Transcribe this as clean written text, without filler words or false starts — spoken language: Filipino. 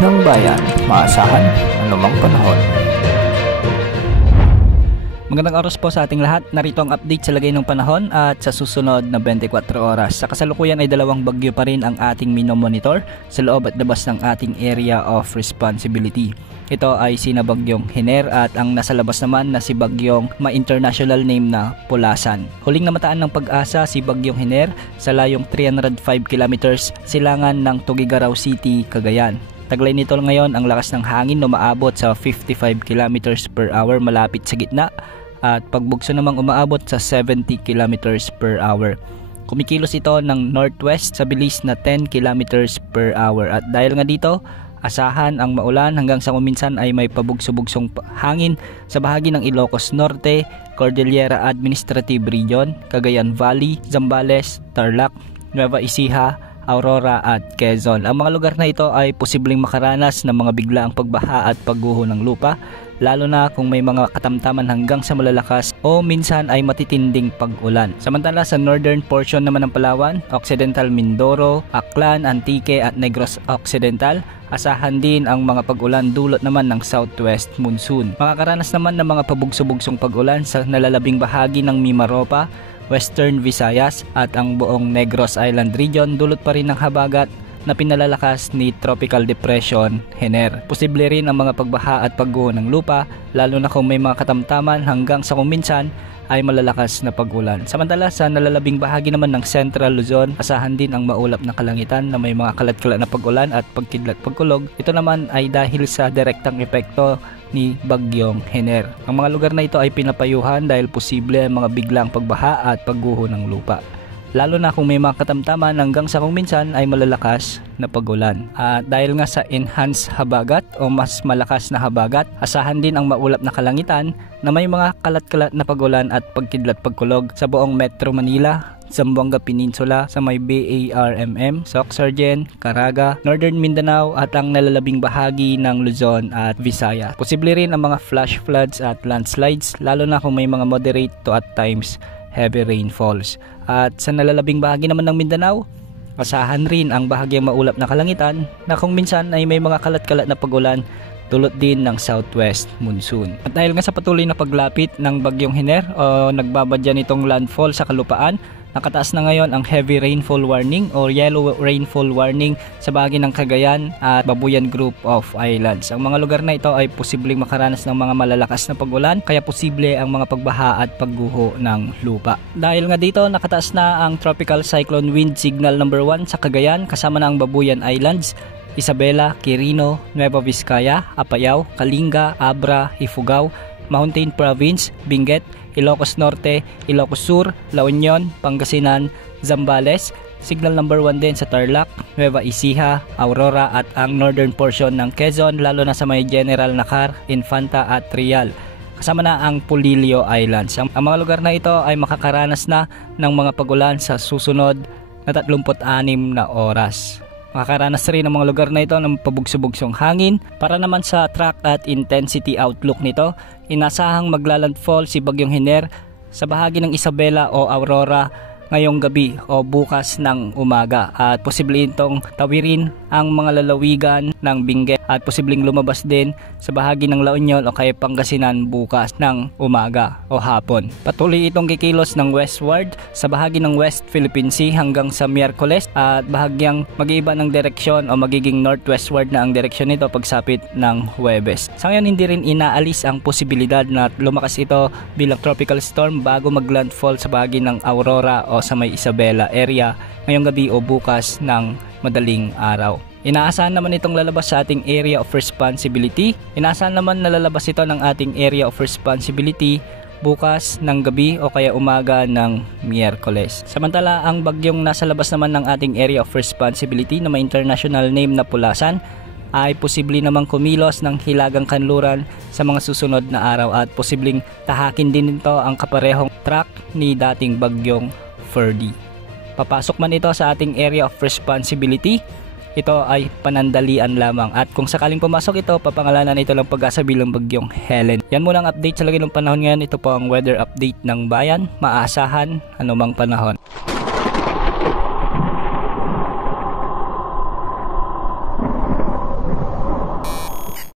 ng bayan, maasahan anumang panahon. Magandang oras po sa ating lahat. Narito ang update sa lagay ng panahon at sa susunod na 24 oras. Sa kasalukuyan ay dalawang bagyo pa rin ang ating minomonitor sa loob at labas ng ating area of responsibility. Ito ay sina Bagyong Hener at ang nasa labas naman na si Bagyong may international name na Pulasan. Huling namataan ng pag-asa si Bagyong Hener sa layong 305 kilometers silangan ng Tuguegarao City, Cagayan. Taglay nito ngayon ang lakas ng hangin na umaabot sa 55 kilometers per hour malapit sa gitna at pagbugso namang umaabot sa 70 kilometers per hour. Kumikilos ito ng northwest sa bilis na 10 kilometers per hour at dahil nga dito, asahan ang maulan hanggang sa kuminsan ay may pabugso-bugsong hangin sa bahagi ng Ilocos Norte, Cordillera Administrative Region, Cagayan Valley, Zambales, Tarlac, Nueva Ecija, Aurora at Quezon. Ang mga lugar na ito ay posibleng makaranas ng mga biglaang pagbaha at pagguho ng lupa, lalo na kung may mga katamtaman hanggang sa malalakas o minsan ay matitinding pag-ulan. Samantala sa northern portion naman ng Palawan, Occidental Mindoro, Aklan, Antique at Negros Occidental, asahan din ang mga pag-ulan dulot naman ng southwest monsoon. Makakaranas naman ng mga pabugso-bugsong pag-ulan sa nalalabing bahagi ng Mimaropa, Western Visayas at ang buong Negros Island region dulot pa rin ng habagat na pinalalakas ni Tropical Depression Hener. Posible rin ang mga pagbaha at pagguho ng lupa lalo na kung may mga katamtaman hanggang sa kuminsan ay malalakas na pag-ulan. Samantala sa nalalabing bahagi naman ng Central Luzon, asahan din ang maulap na kalangitan na may mga kalat-kalat na pag-ulan at pagkidlat-pagkulog. Ito naman ay dahil sa direktang epekto ni Bagyong Hener. Ang mga lugar na ito ay pinapayuhan dahil posible ang mga biglang pagbaha at pagguho ng lupa. Lalo na kung may mga katamtaman hanggang sa kung minsan ay malalakas na pag-ulan. At dahil nga sa enhanced habagat o mas malakas na habagat, asahan din ang maulap na kalangitan na may mga kalat-kalat na pag-ulan at pagkidlat-pagkulog sa buong Metro Manila, Zamboanga Peninsula, sa may BARMM, Soc-Sargen, Caraga, Northern Mindanao at ang nalalabing bahagi ng Luzon at Visayas. Posible rin ang mga flash floods at landslides lalo na kung may mga moderate to at times heavy rainfalls. At sa nalalabing bahagi naman ng Mindanao, asahan rin ang bahagyang maulap na kalangitan na kung minsan ay may mga kalat-kalat na pag-ulan dulot din ng southwest monsoon. At dahil nga sa patuloy na paglapit ng Bagyong Hener o nagbabadya nitong landfall sa kalupaan, nakataas na ngayon ang heavy rainfall warning o yellow rainfall warning sa bahagi ng Cagayan at Babuyan Group of Islands. Ang mga lugar na ito ay posibleng makaranas ng mga malalakas na pag-ulan kaya posible ang mga pagbaha at pagguho ng lupa. Dahil nga dito nakataas na ang Tropical Cyclone Wind Signal number 1 sa Cagayan kasama na ang Babuyan Islands, Isabela, Quirino, Nueva Vizcaya, Apayao, Kalinga, Abra, Ifugao, Mountain Province, Benguet, Ilocos Norte, Ilocos Sur, La Union, Pangasinan, Zambales, signal number 1 din sa Tarlac, Nueva Ecija, Aurora at ang northern portion ng Quezon lalo na sa may General Nakar, Infanta at Trial. Kasama na ang Polillo Islands. Ang mga lugar na ito ay makakaranas na ng mga pag-ulan sa susunod na 36 na oras. Makakaranas rin ang mga lugar na ito ng pabugso-bugsong hangin. Para naman sa track at intensity outlook nito, inasahang maglalandfall si Bagyong Hener sa bahagi ng Isabela o Aurora ngayong gabi o bukas ng umaga at posibleng itong tawirin ang mga lalawigan ng Benguet at posibleng lumabas din sa bahagi ng La Union o kaya Pangasinan bukas ng umaga o hapon. Patuloy itong kikilos ng westward sa bahagi ng West Philippine Sea hanggang sa Miyerkules at bahagyang mag-iiba ng direksyon o magiging northwestward na ang direksyon nito pagsapit ng Huwebes. Sa ngayon hindi rin inaalis ang posibilidad na lumakas ito bilang tropical storm bago maglandfall sa bahagi ng Aurora o sa may Isabela area ngayong gabi o bukas ng madaling araw. Inaasahan naman itong lalabas sa ating area of responsibility. Inaasahan naman na lalabas ito ng ating area of responsibility bukas ng gabi o kaya umaga ng Miyerkules. Samantala, ang bagyong nasa labas naman ng ating area of responsibility na may international name na Pulasan ay posible namang kumilos ng hilagang kanluran sa mga susunod na araw at posibleng tahakin din nito ang kaparehong track ni dating bagyong Ferdy. Papasok man ito sa ating area of responsibility, ito ay panandalian lamang at kung sakaling pumasok ito, papangalanan ito ng pag-asa bilang bagyong Helen. Yan muna ang update sa lagay ng panahon ngayon. Ito po ang weather update ng bayan, maasahan anumang panahon.